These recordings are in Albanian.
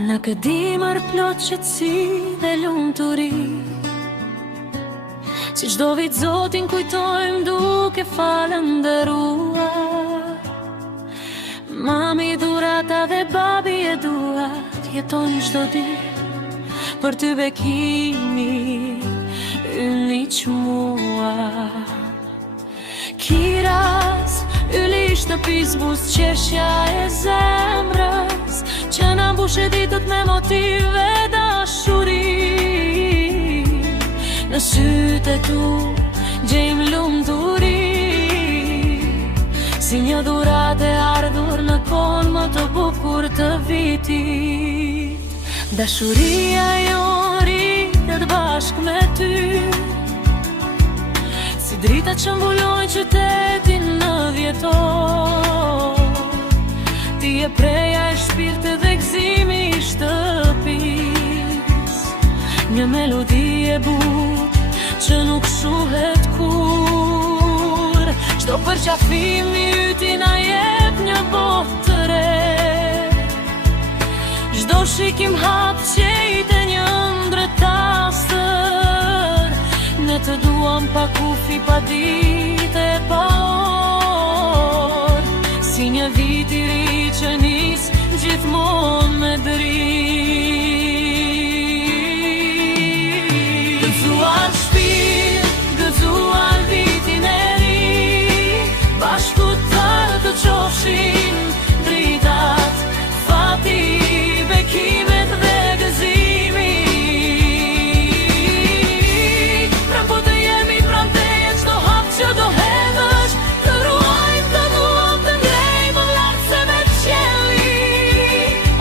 Në këtë dimër plot qetësi dhe lumturi, si çdo vit Zotin kujtojmë duke falëndëruar. Mami dhurata dhe babi e duat jetojnë çdo ditë për ty bekimi yll i çmuar. Kiraz yli i shtëpis buz qeshja e zemrës, që na mbushe ditët me motive dashuri. Në sytë e tu gjejmë lumturi, si një dhuratë e ardhur në kohën më të bukur të vitit. Dashuria jon rritet bashkë me ty, si drita që mbulojnë qytetin në vjetor. Ti e preja e shpirtit dhe gëzimi i shtëpis, një melodi e butë që nuk shuhet kur. Çdo përqafim i yti na jep një botë të re, çdo shikim hap qejt e një ndërtastër. Ne të duam pa kufi, pa ditë e pa orë, si një vit i ri që nis gjithmonë me dritë. Gëzuar shpirt, gëzuar vitin e ri, bashku të qofshin dritat, fati, bekimet dhe gëzimi. Pram po të jemi pram teje çdo hap që do hedhësh, të ruajmë, të duam, të ngrejmë lartë se me qeli.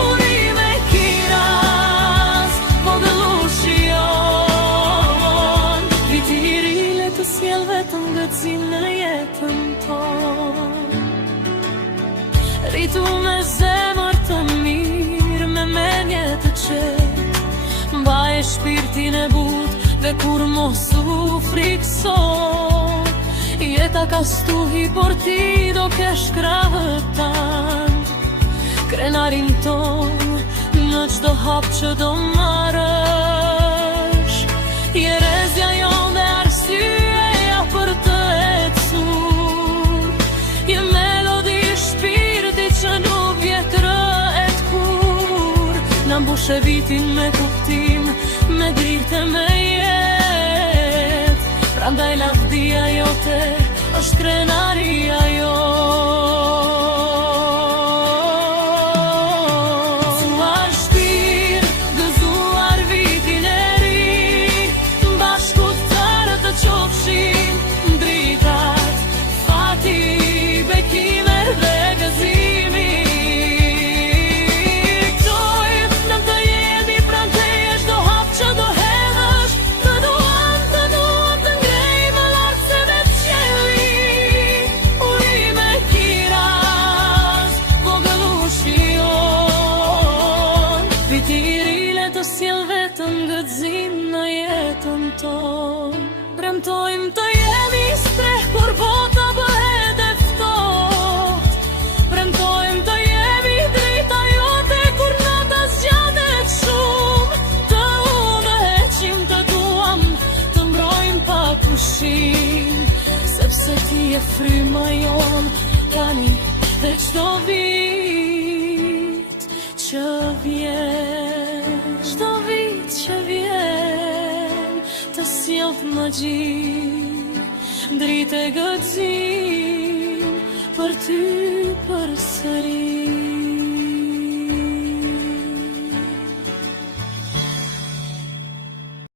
Urime Kiraz, vogëllushi jon, viti i ri le të sjell vetëm gëzim në jetën tonë. Rritu me zemër të mirë, me menje të qetë, mbaje shpirtin e butë dhe kur mos u frikso. Jeta ka stuhi, por ti do kesh krahët tanë, krenarin ton në çdo hap që do marrësh. Jerezja jon dhe arsyeja për të ecur, je melodi shpirti që nuk vjetërët kur. Na mbushe vitin me kuptim, me dritë e me jetë, prandaj lavdia jote është krenaria jon. Gëzuar shpirt, gëzuar vitin e ri, bashku tërë të qofshin dritat, fati, bekimet dhe gëzimi. Ktojmë në të jemi pran teje çdo hap që do hedhësh, të duam, të ngrejmë lartë se me qeli. Urime Kiraz, vogëllushi jon, viti i ri le të sjell vetëm gëzim në jetën tonë. Premtojmë të jemi streh kur bota bëhet e ftohtë, premtojmë të jemi drita jote kur nata zgjatet shumë. Të udhëheqim, të duam, të mbrojmë pa pushim, sepse ti e fryma jon, tani dhe çdo vit që vjen, çdo vit që vjen, të sjellë magji, dritë e gëzim për ty përsëri.